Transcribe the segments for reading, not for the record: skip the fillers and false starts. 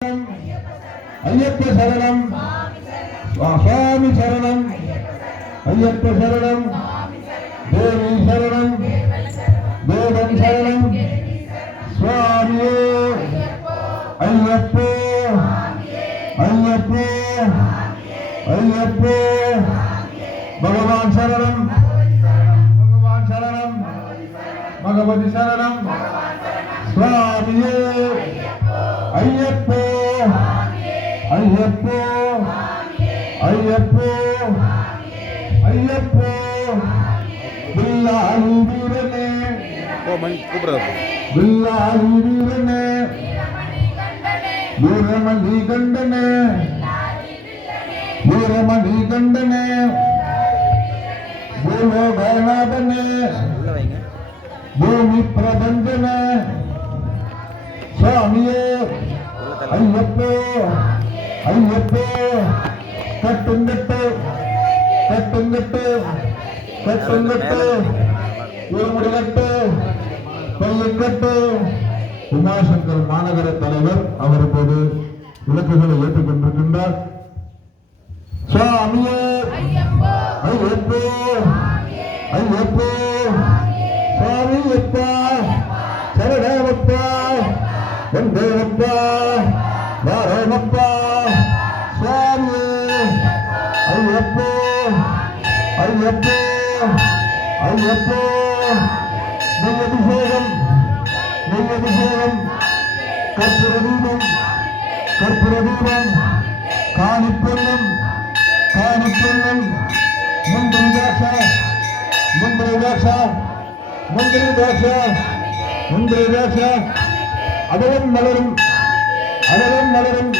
ஐயப்ப சரணம் சுவாமி சரணம் ஐயப்ப சரணம் தேவி சரணம் தேவன் சரணம் சுவாமியே ஐயப்போ ஐயப்போ ஐயப்போ பகவான் சரணம் பகவான் சரணம் பகவதி சரணம் சுவாமியே ஐயப்போ ஐயப்போ ஐயப்போ ஐயப்போ பில்லாஹி வீரனே பில்லாஹி வீரனே வீரமணி கண்டனே வீரமணி கண்டனே பூலோகநாதனே பூமி பிரபஞ்சனே சுவாமியே ஐயப்போ ஐயப்போ கட்டுங்கட்டு கட்டுங்கட்டு கட்டுங்கட்டு இருமுடிகட்டு கொல்லுங்கட்டு. உமாசங்கர் மாநகர தலைவர் அவர் இப்போது விளக்குகளை ஏற்றுக் கொண்டிருக்கின்றார். சுவாமியே ஐயப்போ ஐயப்போ சுவாமியப்பா சரணப்பா வந்தேனப்பா வாரணப்பா சுவாமியே ஐயப்போ ஐயப்போ ஐயப்போ நெய்யபிஷேகம் நெய்யபிஷேகம் கற்பூர தீபம் கற்பூர தீபம் காணிப்பொன்னம் காணிப்பொன்னம் முந்திரி தாட்சா முந்திரி தாட்சா முந்திரி தாட்சா முந்திரி தாட்சா அதவும் மலரும் அதவும் மலரும்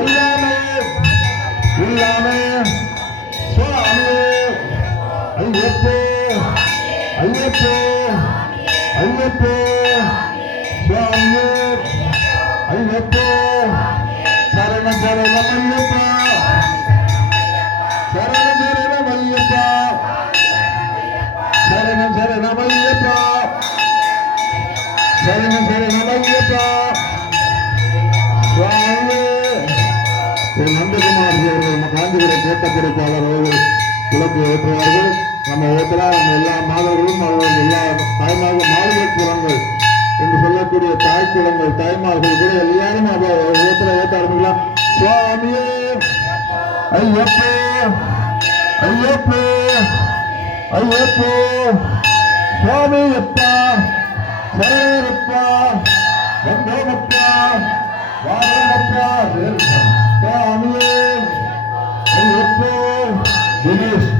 எல்லாமே எல்லாமே சுவாமியே ஐயப்போ ஐயப்போ ஐயப்போ சுவாமியே ஐயப்போ சரண சரணம் ஐயப்பா சரண சரணம் ஐயப்பா சரண சரணம் ஐயப்பா சரண சரணம் ஐயப்பா சுவாமியே. நந்தகுமார் அவர்கள் காஞ்சிபுரம் கோட்ட பொறுப்பாளர் அவர்கள் விளக்கு ஏற்றுவார்கள். நம்ம ஓட்டலாம் நம்ம எல்லா மாதவர்களும் அவர்கள் எல்லா தாய்மாக மாளிகை புறங்கள் என்று சொல்லக்கூடிய தாய்க்குளங்கள் தாய்மார்கள் கூட எல்லாரும் ஓட்டல ஏற்ற ஆரம்பிக்கலாம். சுவாமியே ஐயப்போ ஐயப்போ ஐயப்போ சுவாமியப்பா சரணப்பா வந்தோமப்பா வாரணப்பா சுவாமியே ஐயப்போ. தினேஷ்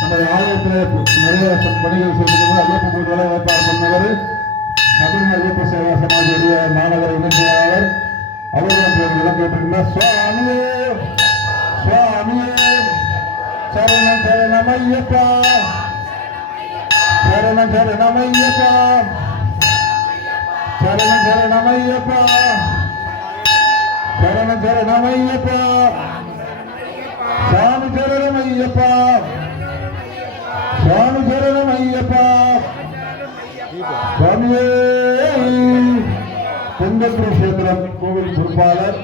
நம்ம ஆலயத்தில் நிறைய பணிகள் செய்திருக்கிறது. ஐயப்ப பூஜை ஏற்பாடு பண்ணவர் தமிழ் ஐயப்ப சேவா சமாஜுடைய மாநகர இணைப்பாளர் அவர்கள் விளக்கிட்டிருக்கிறார். சுவாமியே சுவாமியே சரண சரணம் ஐயப்பா சரண சரணம் ஐயப்பா சரண சரணம் ஐயப்பா சரண சரணம் ஐயப்பா சுவாமி சரணம் ஐயப்பா சுவாமி சரணம் ஐயப்பா சுவாமியே. குந்தத்ரி கஷேத்திரம் கோவில் பொறுப்பாளர்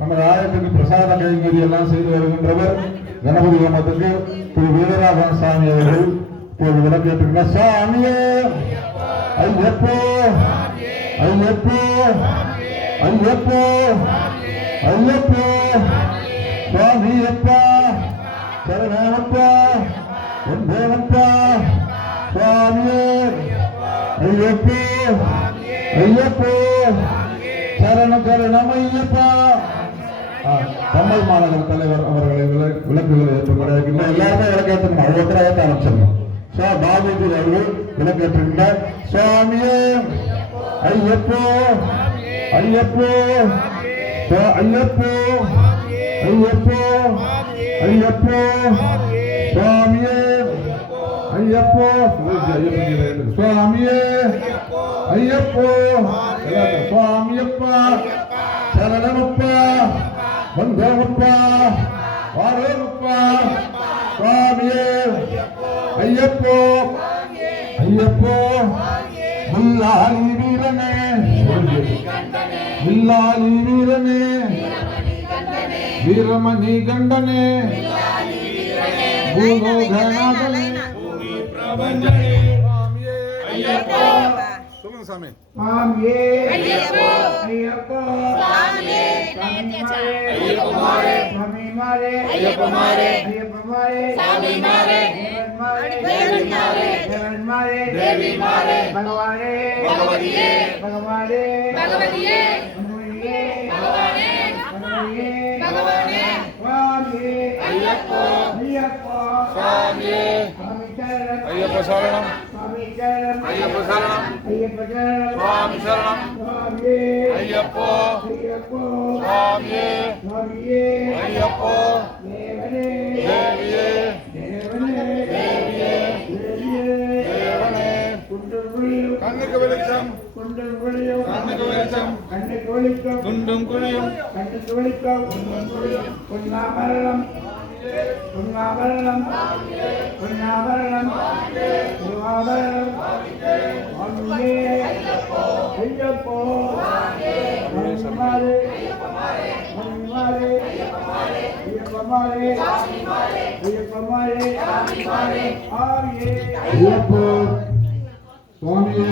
நமது ஆலயத்துக்கு பிரசாத கைங்கறி எல்லாம் செய்து வருகின்றவர் கணபதி ஹோமத்துக்கு திரு வீரராகவன் சாமி அவர்கள் இப்போது விளக்கேற்றிருக்கிறார். சுவாமியே ஐயப்போ ஐயப்போ ஐயப்போ ஐயப்போ சுவாமியப்பா சரணப்பா வந்தேனப்பா சுவாமியே ஐயப்போ ஐயப்போ சரண சரணம் ஐயப்பா. தமிழ் மாநகர தலைவர் அவர்களை விளக்குகளை ஏற்றுக்கொண்டிருக்கின்ற எல்லாருமே விளக்கேற்றுக்கணும். ஒவ்வொருத்தர ஏற்ற ஆரம்பிச்சிடணும். பாபுஜி அவர்கள் விளக்கேற்றுகின்றார். சுவாமியே ஐயப்போ ஐயப்போ ஐயப்போ ஐயப்போ ஐயப்போ சுவாமியே ஐயப்போ சுவாமியே ஐயப்போ சுவாமியப்பா சரணமப்பா வந்தோமப்பா வாரோமப்பா சுவாமியே ஐயப்போ ஐயப்போ முல்லாரி வீரனே வில்லாளி வீரனே வீரமணி கண்டனே பூலோகநாதனே சொல்லுங்க சாமி. சாமியே ஐயப்போ சாமியே ஐயப்பமாரே சாமிமாரே ஐயப்பமாரே ஐயப்பமாரே சாமிமாரே தேவன்மாரே தேவன்மாரே தேவிமாரே பகவானே பகவதியே பகவானே பகவதியே பகவானே பகவானே பகவானே சாமியே ஐயப்போ ஐயப்போ சாமியே ஐயப்ப சரணம் ஐயப்ப சரணம் ஐயப்ப சரணம் சுவாமி சரணம் சுவாமியே ஐயப்போ ஐயப்போ சுவாமியே சுவாமியே ஐயப்போ தேவனே தேவியே தேவனே தேவியே தேவியே தேவனே கண்ணுக்கு வெளிச்சம் குண்டும் குழியும் கண்ணுக்கு வெளிச்சம் கண்ணுக்கு வெளிச்சம் குண்டும் குழியும் கண்ணுக்கு வெளிச்சம் குண்டும் குழியும் பொன்னாபரணம் பொன்னாபரணம் பொன்னாபரணம் திருவாபரணம் சுவாமியே ஐயப்போ சுவாமிமாரே சுவாமிமாரே ஐயப்பமாரே ஐயப்பமாரே சுவாமியே ஐயப்போ சுவாமியே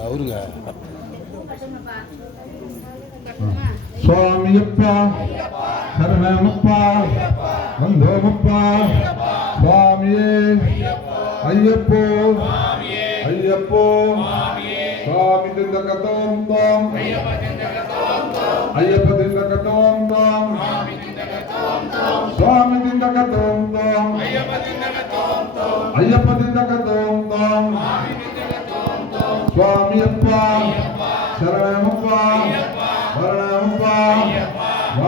அவருங்க சுவாமியப்பா சரணமப்பா வந்தோமப்பா சுவாமியே ஐயப்போ ஐயப்போ சுவாமி திண்டகத்தோம் தோம் ஐயப்ப திண்டகத்தோம் தோம் சுவாமி திண்டகத்தோம் தோம் ஐயப்ப திண்டகத்தோம் தோம் சுவாமியப்பா சரணமப்பா